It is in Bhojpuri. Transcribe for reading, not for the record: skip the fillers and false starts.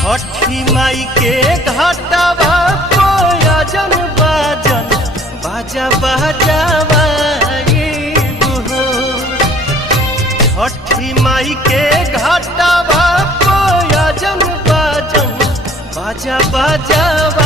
छठी माई के घाटवा कोयजन बाजन बाजा बजावाइब हो। छठी माई के घाटवा कोयजन बाजन बाजा बजावाइब